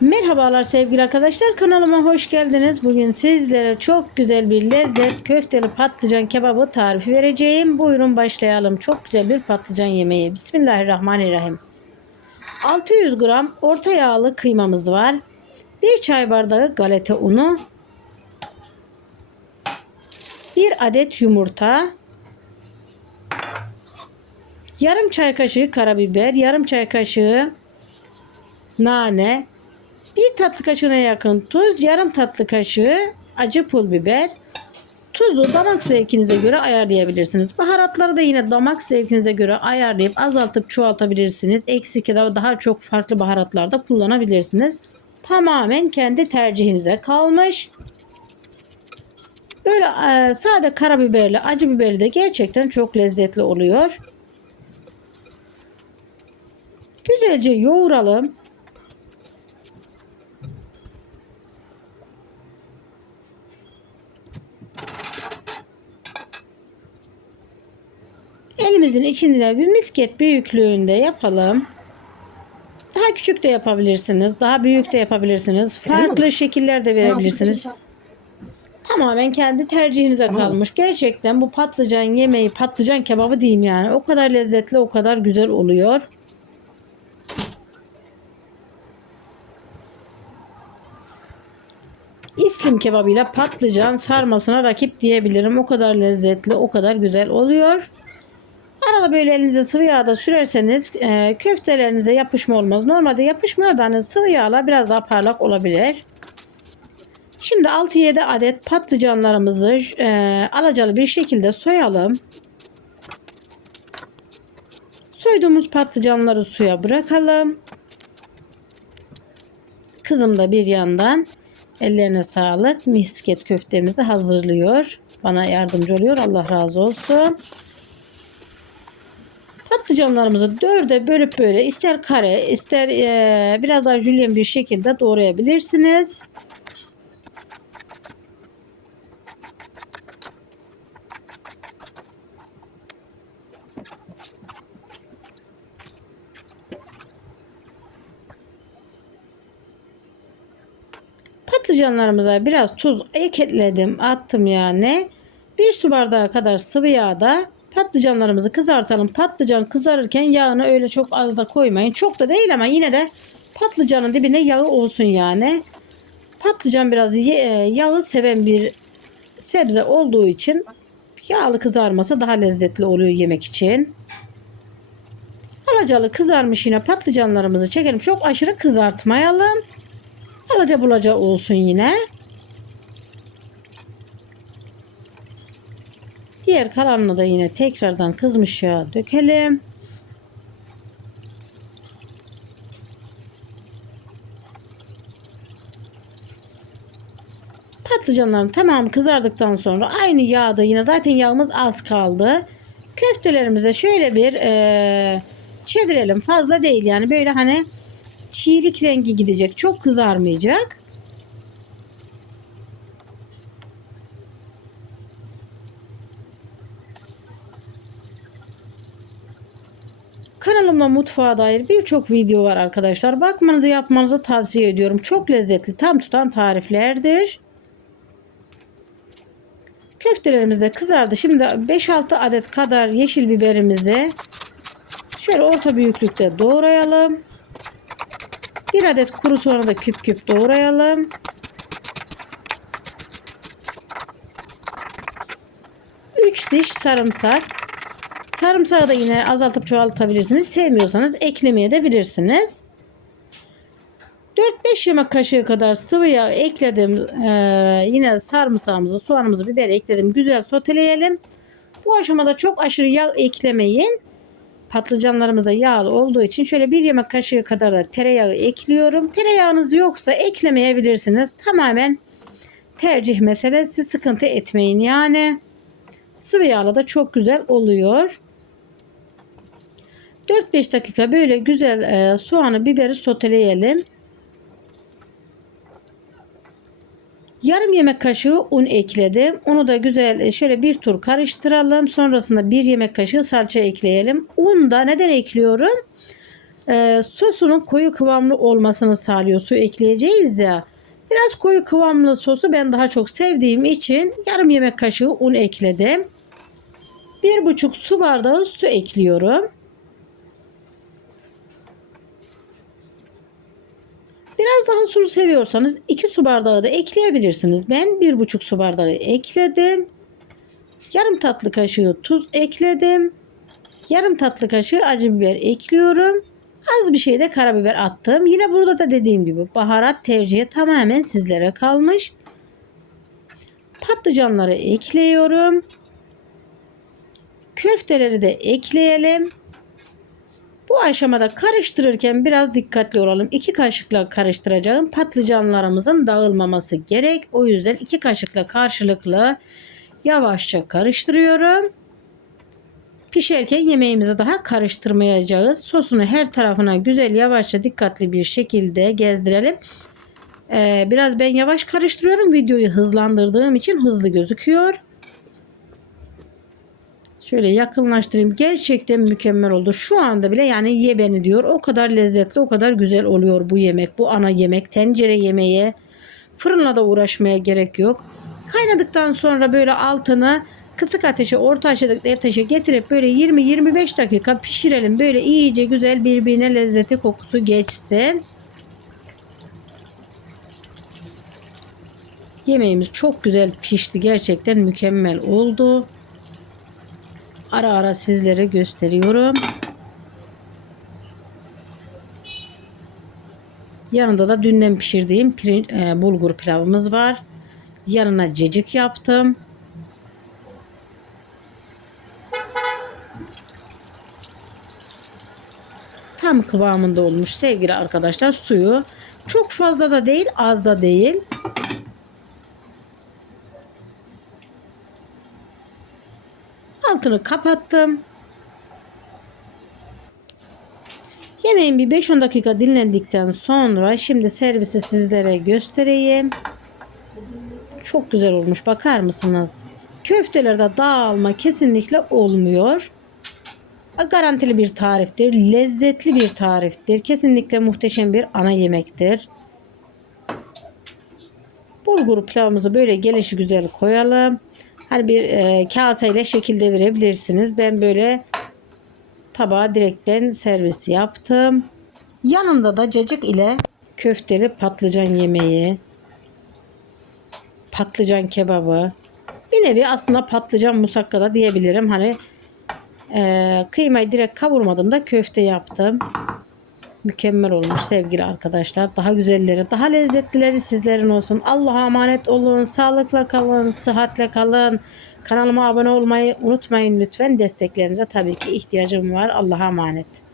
Merhabalar sevgili arkadaşlar kanalıma hoş geldiniz. Bugün sizlere çok güzel bir lezzet köfteli patlıcan kebabı tarifi vereceğim. Buyurun başlayalım. Çok güzel bir patlıcan yemeği. Bismillahirrahmanirrahim. 600 gram orta yağlı kıymamız var. 1 çay bardağı galeta unu. 1 adet yumurta. Yarım çay kaşığı karabiber, yarım çay kaşığı nane, bir tatlı kaşığına yakın tuz, yarım tatlı kaşığı acı pul biber. Tuzu damak zevkinize göre ayarlayabilirsiniz. Baharatları da yine damak zevkinize göre ayarlayıp azaltıp çoğaltabilirsiniz. Eksik ya da daha çok farklı baharatlarda kullanabilirsiniz. Tamamen kendi tercihinize kalmış. Böyle e, sade karabiberli, acı biberli de gerçekten çok lezzetli oluyor. Güzelce yoğuralım. Elimizin içinde bir misket büyüklüğünde yapalım. Daha küçük de yapabilirsiniz. Daha büyük de yapabilirsiniz. Farklı şekiller de verebilirsiniz. Tamamen kendi tercihinize kalmış. Gerçekten bu patlıcan yemeği, patlıcan kebabı diyeyim yani. O kadar lezzetli, o kadar güzel oluyor. İslim kebabıyla patlıcan sarmasına rakip diyebilirim. O kadar lezzetli, o kadar güzel oluyor. Arada böyle elinize sıvı yağda sürerseniz e, köftelerinize yapışma olmaz. Normalde yapışmıyor da hani sıvı yağla biraz daha parlak olabilir. Şimdi 6-7 adet patlıcanlarımızı e, alacalı bir şekilde soyalım. Soyduğumuz patlıcanları suya bırakalım. Kızım da bir yandan ellerine sağlık misket köftemizi hazırlıyor. Bana yardımcı oluyor. Allah razı olsun. Patlıcanlarımızı dörde bölüp böyle ister kare ister e, biraz daha jülyen bir şekilde doğrayabilirsiniz. Patlıcanlarımıza biraz tuz ekledim attım yani. Bir su bardağı kadar sıvı yağda patlıcanlarımızı kızartalım. Patlıcan kızarırken yağını öyle çok az da koymayın. Çok da değil ama yine de patlıcanın dibine yağı olsun yani. Patlıcan biraz yağı seven bir sebze olduğu için yağlı kızarması daha lezzetli oluyor yemek için. Alacalı kızarmış yine patlıcanlarımızı çekelim. Çok aşırı kızartmayalım. Alaca bulaca olsun yine. Diğer kalanını da yine tekrardan kızmış yağa dökelim. Patlıcanların tamamı kızardıktan sonra aynı yağda yine zaten yağımız az kaldı. Köftelerimize şöyle bir e, çevirelim. Fazla değil yani böyle hani çiğlik rengi gidecek. Çok kızarmayacak. Kanalımda mutfağa dair birçok video var arkadaşlar. Bakmanızı yapmanızı tavsiye ediyorum. Çok lezzetli, tam tutan tariflerdir. Köftelerimiz de kızardı. Şimdi 5-6 adet kadar yeşil biberimizi şöyle orta büyüklükte doğrayalım. Bir adet kuru soğanı da küp küp doğrayalım. Üç diş sarımsak. Sarımsağı da yine azaltıp çoğaltabilirsiniz. Sevmiyorsanız eklemeye de bilirsiniz. 4-5 yemek kaşığı kadar sıvı yağ ekledim. Ee, yine sarımsağımızı, soğanımızı, biberi ekledim. Güzel soteleyelim. Bu aşamada çok aşırı yağ eklemeyin. Patlıcanlarımız da yağlı olduğu için şöyle bir yemek kaşığı kadar da tereyağı ekliyorum. Tereyağınız yoksa eklemeyebilirsiniz. Tamamen tercih meselesi. Sıkıntı etmeyin yani. Sıvı yağla da çok güzel oluyor. 4-5 dakika böyle güzel e, soğanı biberi soteleyelim. Yarım yemek kaşığı un ekledim. Onu da güzel e, şöyle bir tur karıştıralım. Sonrasında bir yemek kaşığı salça ekleyelim. Un da neden ekliyorum? e, sosunun koyu kıvamlı olmasını sağlıyor. Su ekleyeceğiz ya. Biraz koyu kıvamlı sosu ben daha çok sevdiğim için yarım yemek kaşığı un ekledim. Bir buçuk su bardağı su ekliyorum. Daha sulu seviyorsanız 2 su bardağı da ekleyebilirsiniz. Ben bir buçuk su bardağı ekledim. Yarım tatlı kaşığı tuz ekledim. Yarım tatlı kaşığı acı biber ekliyorum. Az bir şey de karabiber attım. Yine burada da dediğim gibi baharat tercihi tamamen sizlere kalmış. Patlıcanları ekliyorum. Köfteleri de ekleyelim. Bu aşamada karıştırırken biraz dikkatli olalım. İki kaşıkla karıştıracağım. Patlıcanlarımızın dağılmaması gerek. O yüzden iki kaşıkla karşılıklı yavaşça karıştırıyorum. Pişerken yemeğimizi daha karıştırmayacağız. Sosunu her tarafına güzel yavaşça dikkatli bir şekilde gezdirelim. Ee, biraz ben yavaş karıştırıyorum. Videoyu hızlandırdığım için hızlı gözüküyor. Şöyle yakınlaştırayım. Gerçekten mükemmel oldu. Şu anda bile yani ye beni diyor. O kadar lezzetli, o kadar güzel oluyor bu yemek. Bu ana yemek, tencere yemeği. Fırınla da uğraşmaya gerek yok. Kaynadıktan sonra böyle altını kısık ateşe, orta ateşe getirip böyle 20-25 dakika pişirelim. Böyle iyice güzel birbirine lezzeti kokusu geçsin. Yemeğimiz çok güzel pişti. Gerçekten mükemmel oldu. Ara ara sizlere gösteriyorum. Yanında da dünden pişirdiğim pirin, e, bulgur pilavımız var. Yanına cecik yaptım. Tam kıvamında olmuş sevgili arkadaşlar. Suyu çok fazla da değil, az da değil. Altını kapattım. Yemeğin bir 5-10 dakika dinlendikten sonra şimdi servisi sizlere göstereyim. Çok güzel olmuş. Bakar mısınız? Köftelerde dağılma kesinlikle olmuyor. Garantili bir tariftir. Lezzetli bir tariftir. Kesinlikle muhteşem bir ana yemektir. Bulgur pilavımızı böyle gelişi güzel koyalım. Hani bir e, kaseyle şekil devirebilirsiniz. Ben böyle tabağa direkten servis yaptım. Yanında da cacık ile köfteli patlıcan yemeği, patlıcan kebabı, bir nevi aslında patlıcan musakkada diyebilirim. Hani e, kıymayı direkt kavurmadım da köfte yaptım. Mükemmel olmuş sevgili arkadaşlar. Daha güzelleri, daha lezzetlileri sizlerin olsun. Allah'a emanet olun. Sağlıkla kalın, sıhhatle kalın. Kanalıma abone olmayı unutmayın lütfen. Desteklerinize tabii ki ihtiyacım var. Allah'a emanet.